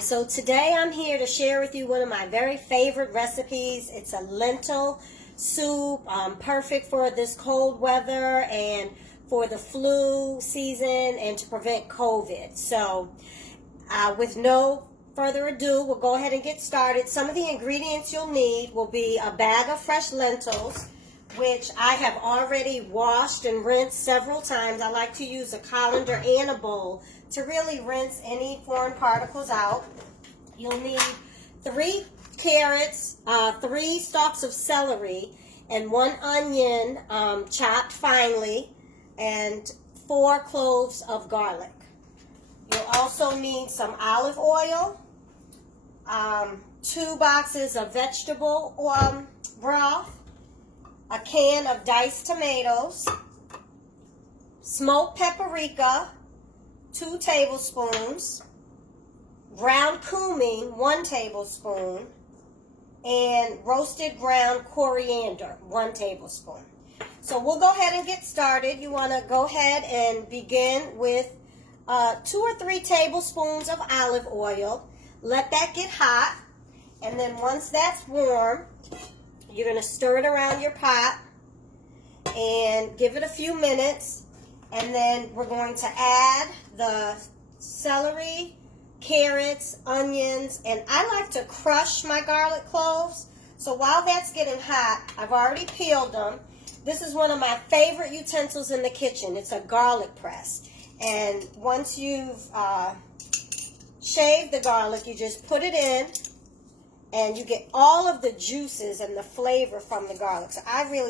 Hi, so today I'm here to share with you one of my very favorite recipes. It's a lentil soup, perfect for this cold weather and for the flu season and to prevent COVID. So with no further ado, we'll go ahead and get started. Some of the ingredients you'll need will be a bag of fresh lentils, which I have already washed and rinsed several times. I like to use a colander and a bowl to really rinse any foreign particles out. You'll need 3 carrots, 3 stalks of celery, and 1 onion chopped finely, and 4 cloves of garlic. You'll also need some olive oil, 2 boxes of vegetable broth, a can of diced tomatoes, smoked paprika, 2 tablespoons, ground cumin, 1 tablespoon, and roasted ground coriander, 1 tablespoon. So we'll go ahead and get started. You want to go ahead and begin with 2 or 3 tablespoons of olive oil. Let that get hot, and then once that's warm, you're going to stir it around your pot and give it a few minutes, and then we're going to add the celery, carrots, onions, and I like to crush my garlic cloves. So while that's getting hot, I've already peeled them. This is one of my favorite utensils in the kitchen. It's a garlic press. And once you've shaved the garlic, you just put it in, and you get all of the juices and the flavor from the garlic. So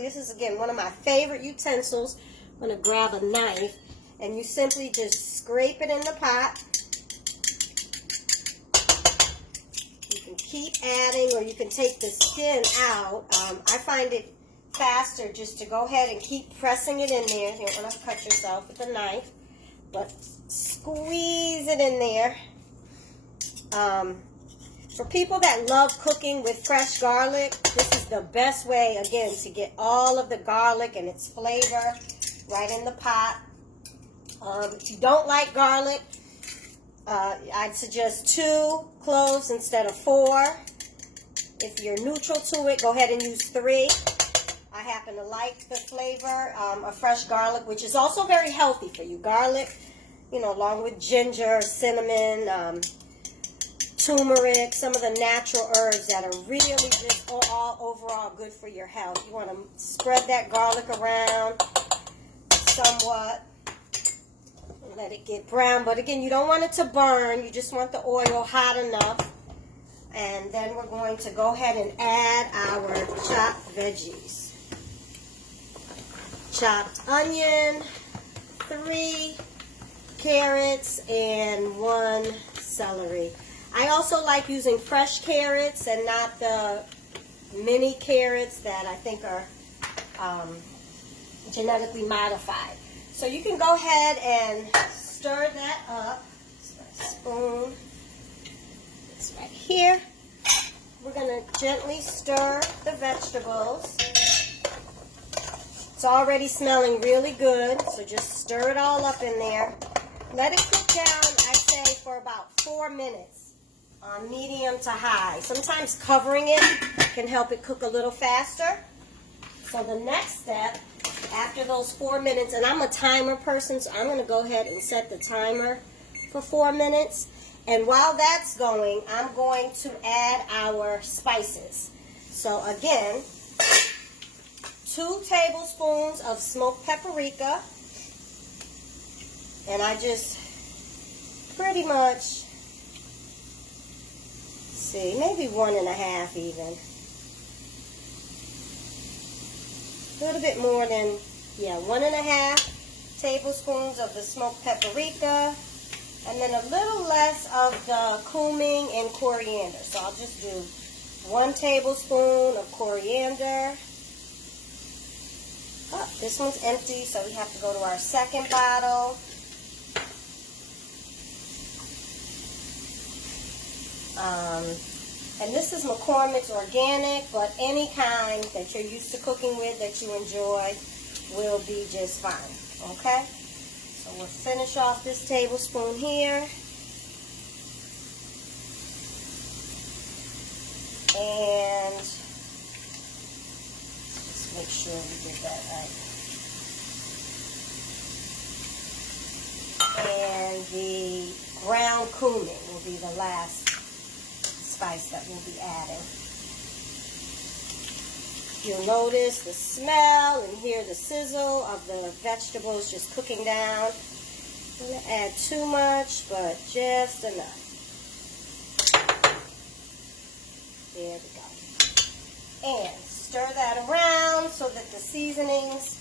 this is again one of my favorite utensils. I'm going to grab a knife, and you simply just scrape it in the pot. You can keep adding, or you can take the skin out. I find it faster just to go ahead and keep pressing it in there. You don't want to cut yourself with a knife, but squeeze it in there. For people that love cooking with fresh garlic, this is the best way, again, to get all of the garlic and its flavor right in the pot. If you don't like garlic, I'd suggest 2 cloves instead of 4. If you're neutral to it, go ahead and use 3. I happen to like the flavor of fresh garlic, which is also very healthy for you. Garlic, along with ginger, cinnamon, turmeric, some of the natural herbs that are really just all overall good for your health. You want to spread that garlic around somewhat and let it get brown. But again, you don't want it to burn. You just want the oil hot enough. And then we're going to go ahead and add our chopped veggies. Chopped onion, 3 carrots, and 1 celery. I also like using fresh carrots and not the mini carrots that I think are genetically modified. So you can go ahead and stir that up. Spoon. It's right here. We're going to gently stir the vegetables. It's already smelling really good, so just stir it all up in there. Let it cook down, I say, for about 4 minutes. On medium to high. Sometimes covering it can help it cook a little faster. So the next step, after those 4 minutes, and I'm a timer person, so I'm going to go ahead and set the timer for 4 minutes. And while that's going, I'm going to add our spices. So again, 2 tablespoons of smoked paprika. And I just pretty much, maybe 1.5 even. A little bit more than, 1.5 tablespoons of the smoked paprika, and then a little less of the cumin and coriander. So I'll just do 1 tablespoon of coriander. Oh, this one's empty, so we have to go to our second bottle. And this is McCormick's organic, but any kind that you're used to cooking with that you enjoy will be just fine, okay? So we'll finish off this tablespoon here. And just make sure we get that right. And the ground cumin will be the last spice that we'll be adding. You'll notice the smell and hear the sizzle of the vegetables just cooking down. I'm going to add too much, but just enough. There we go. And stir that around so that the seasonings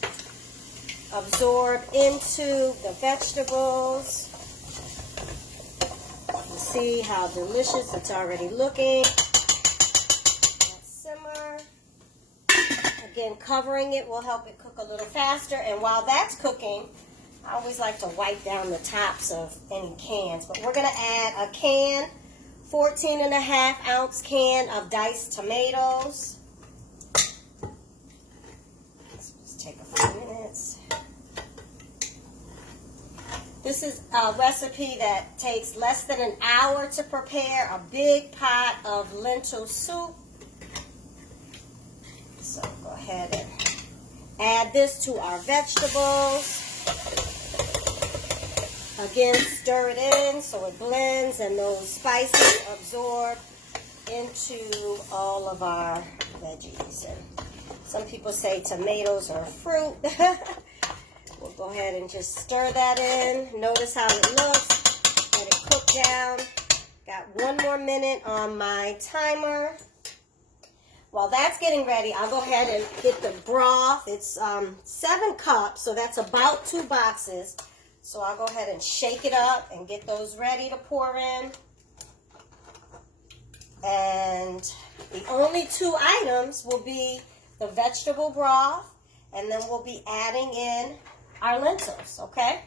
absorb into the vegetables. You see how delicious it's already looking. Let simmer. Again, covering it will help it cook a little faster. And while that's cooking, I always like to wipe down the tops of any cans. But we're going to add a can, 14.5-ounce can of diced tomatoes. Let's just take a few minutes. This is a recipe that takes less than an hour to prepare. A big pot of lentil soup. So go ahead and add this to our vegetables. Again, stir it in so it blends and those spices absorb into all of our veggies. And some people say tomatoes are a fruit. We'll go ahead and just stir that in. Notice how it looks. Let it cook down. Got 1 more minute on my timer. While that's getting ready, I'll go ahead and get the broth. It's 7 cups, so that's about 2 boxes. So I'll go ahead and shake it up and get those ready to pour in. And the only 2 items will be the vegetable broth, and then we'll be adding in our lentils, okay?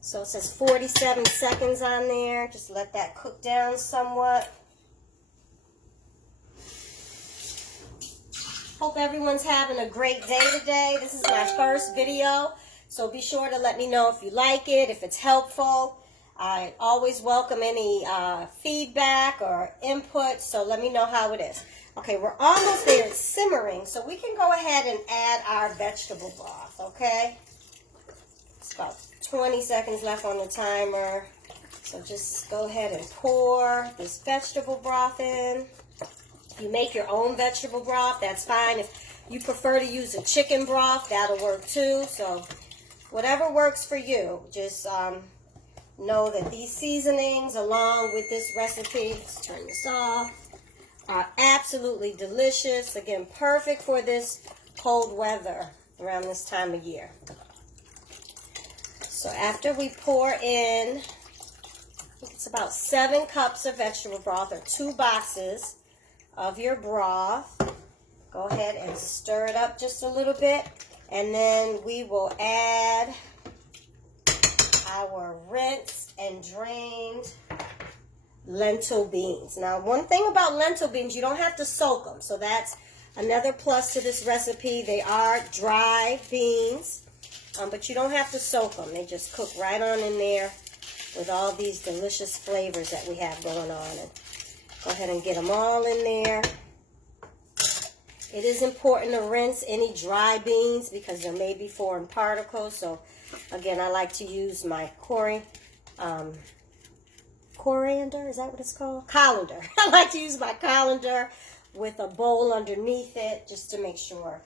So it says 47 seconds on there. Just let that cook down somewhat. Hope everyone's having a great day today. This is my first video, so be sure to let me know if you like it, if it's helpful. I always welcome any feedback or input, so let me know how it is. Okay, we're almost there. It's simmering, so we can go ahead and add our vegetable broth, okay? It's about 20 seconds left on the timer, so just go ahead and pour this vegetable broth in. If you make your own vegetable broth, that's fine. If you prefer to use a chicken broth, that'll work too. So whatever works for you. Just know that these seasonings, along with this recipe, let's turn this off, are absolutely delicious. Again, perfect for this cold weather around this time of year. So after we pour in, I think it's about 7 cups of vegetable broth, or 2 boxes of your broth. Go ahead and stir it up just a little bit, and then we will add our rinsed and drained lentil beans. Now, one thing about lentil beans, you don't have to soak them, so that's another plus to this recipe. They are dry beans, but you don't have to soak them. They just cook right on in there with all these delicious flavors that we have going on. And go ahead and get them all in there. It is important to rinse any dry beans because there may be foreign particles. So, again, I like to use my coriander. Is that what it's called? Colander. I like to use my colander with a bowl underneath it just to make sure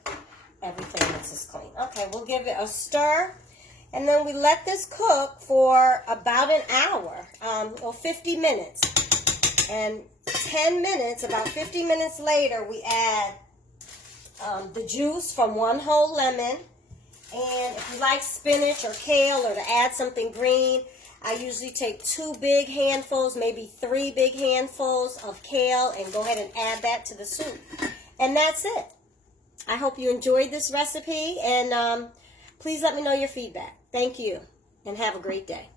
everything is clean. Okay, we'll give it a stir. And then we let this cook for about an hour, or 50 minutes. And 10 minutes, about 50 minutes later, we add the juice from 1 whole lemon. And if you like spinach or kale, or to add something green, I usually take 2 big handfuls, maybe 3 big handfuls of kale, and go ahead and add that to the soup. And that's it. I hope you enjoyed this recipe, and please let me know your feedback. Thank you, and have a great day.